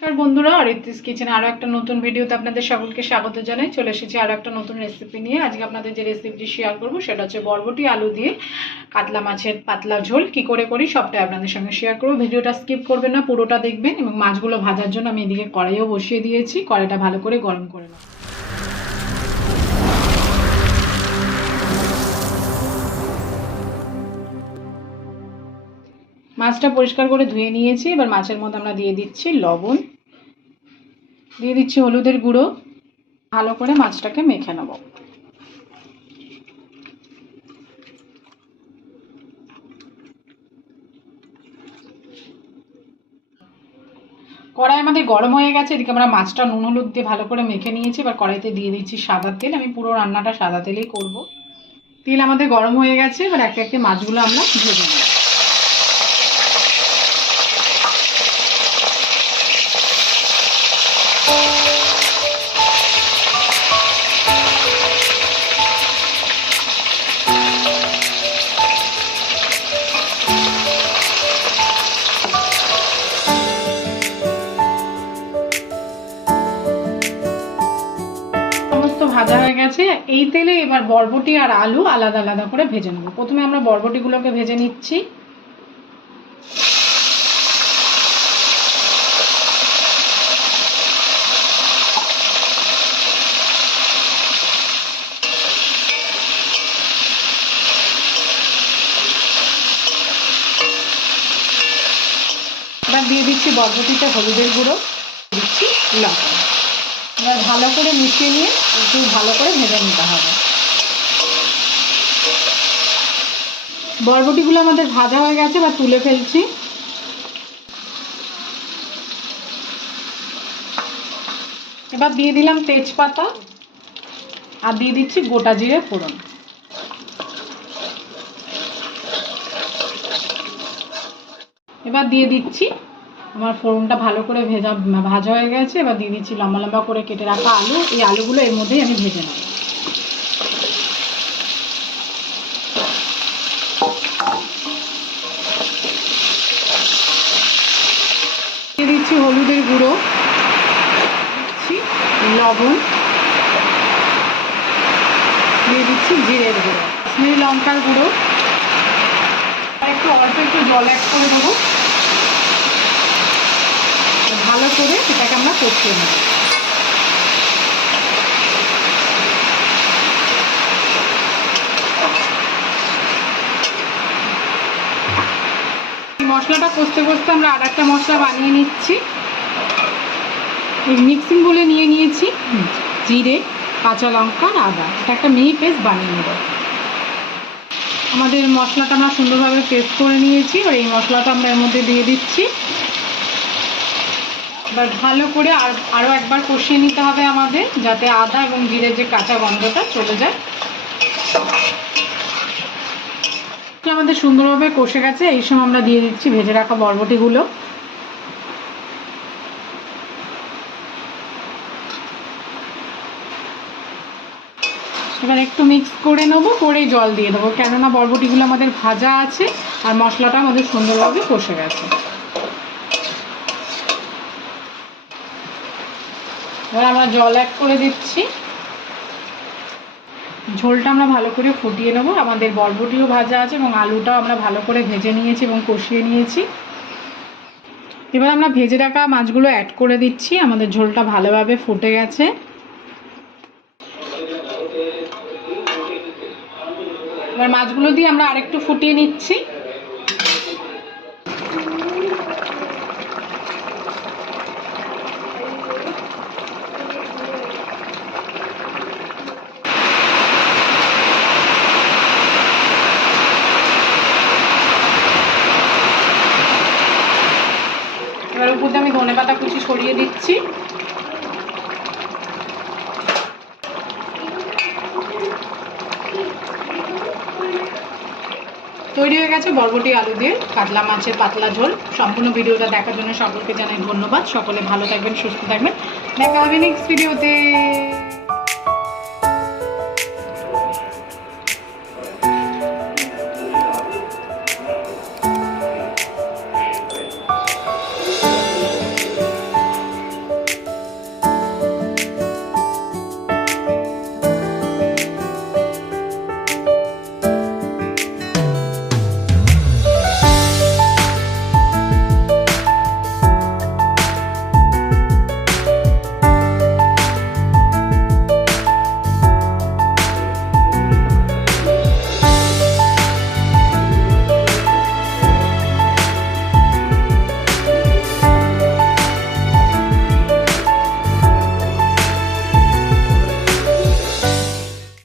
নমস্কার বন্ধুরা, অরিত্রিস কিচেন আরও একটা নতুন ভিডিওতে আপনাদের সকলকে স্বাগত জানাই। চলে এসেছি আরও একটা নতুন রেসিপি নিয়ে। আজকে আপনাদের যে রেসিপিটি শেয়ার করব, সেটা হচ্ছে বরবটি, আলু দিয়ে কাতলা মাছের পাতলা ঝোল। কি করে করি, সবটাই আপনাদের সঙ্গে শেয়ার করব। ভিডিওটা স্কিপ করবেন না, পুরোটা দেখবেন এবং মাছগুলো ভাজার জন্য আমি এদিকে কড়াইও বসিয়ে দিয়েছি। কড়াইটা ভালো করে গরম করে নেব। মাছটা পরিষ্কার করে ধুয়ে নিয়েছি। এবার মাছের মধ্যে আমরা দিয়ে দিচ্ছি লবণ। দিয়ে দিচ্ছি হলুদের গুঁড়ো। ভালো করে মাছটাকে মেখে নেব। কড়াই আমাদের গরম হয়ে গেছে, এদিকে আমরা মাছটা নুন হলুদ দিয়ে ভালো করে মেখে নিয়েছি। এবার কড়াইতে দিয়ে দিচ্ছি সাদা তেল। আমি পুরো রান্নাটা সাদা তেলেই করব। তেল আমাদের গরম হয়ে গেছে, এবার একটা একটা মাছগুলো আমরা ভেজে নেব। গেছে এই তেলে এবার বরবটি আর আলু আলাদা আলাদা করে ভেজে নেব। প্রথমে আমরা বরবটিগুলোকে ভেজে নিচ্ছি। দিয়ে দিচ্ছি বরবটিতে হলুদের গুঁড়ো, দিচ্ছি লবণ। এবার ভালো করে মিশিয়ে নিয়ে একটু ভালো করে ভেজে নিতে হবে। বরবটিগুলো আমাদের ভাজা হয়ে গেছে বা তুলে ফেলছি। এবার দিয়ে দিলাম তেজপাতা আর দিয়ে দিচ্ছি গোটা জিরে ফোড়ন। এবার দিয়ে দিচ্ছি আমার ফোড়নটা ভালো করে ভেজা, ভাজা হয়ে গেছে। এবার দিয়ে দিচ্ছি লম্বা লম্বা করে কেটে রাখা আলু। এই আলুগুলো এর মধ্যেই আমি ভেজে নেব। দিয়ে দিচ্ছি হলুদের গুঁড়ো। দিচ্ছি লবণ। দিয়ে দিচ্ছি জিরের গুঁড়ো। লঙ্কার গুঁড়ো। একটু অল্প একটু জল অ্যাড করে দেবো। ভালো করে এটাকে আমরা কষিয়ে নেব। মশলাটা কষতে কষতে আমরা আর একটা মশলা বানিয়ে নিচ্ছি। এই মিক্সিং বলে নিয়ে নিয়েছি জিরে, কাঁচা লঙ্কা আদা। এটা একটা মিহি পেস্ট বানিয়ে নেব। আমাদের মশলাটা আমরা সুন্দরভাবে পেস্ট করে নিয়েছি। আর এই মশলাটা আমরা এর মধ্যে দিয়ে দিচ্ছি। এবার ভালো করে আর আরও একবার কষিয়ে নিতে হবে আমাদের, যাতে আদা এবং জিরের যে কাঁচা গন্ধটা চলে যায়। আমাদের সুন্দরভাবে কষে গেছে, এই সময় আমরা দিয়ে দিচ্ছি ভেজে রাখা বরবটিগুলো। এবার একটু মিক্স করে নেব করে জল দিয়ে দেবো, কেননা বরবটিগুলো আমাদের ভাজা আছে আর মশলাটা আমাদের সুন্দরভাবে কষে গেছে। এবার আমরা জল অ্যাড করে দিচ্ছি। ঝোলটা আমরা ভালো করে ফুটিয়ে নেব। আমাদের বরবটিও ভাজা আছে এবং আলুটাও আমরা ভালো করে ভেজে নিয়েছি এবং কষিয়ে নিয়েছি। এবার আমরা ভেজে রাখা মাছগুলো অ্যাড করে দিচ্ছি। আমাদের ঝোলটা ভালোভাবে ফুটে গেছে। এবার মাছগুলো দিয়ে আমরা আরেকটু ফুটিয়ে নিচ্ছি এবার উপর দিয়ে আমি ধনে পাতা কুচি সরিয়ে দিচ্ছি। তৈরি হয়ে গেছে বরবটি আলু দিয়ে কাতলা মাছের পাতলা ঝোল। সম্পূর্ণ ভিডিওটা দেখার জন্য সকলকে জানাই ধন্যবাদ। সকলে ভালো থাকবেন, সুস্থ থাকবেন। দেখা হবে নেক্সট ভিডিওতে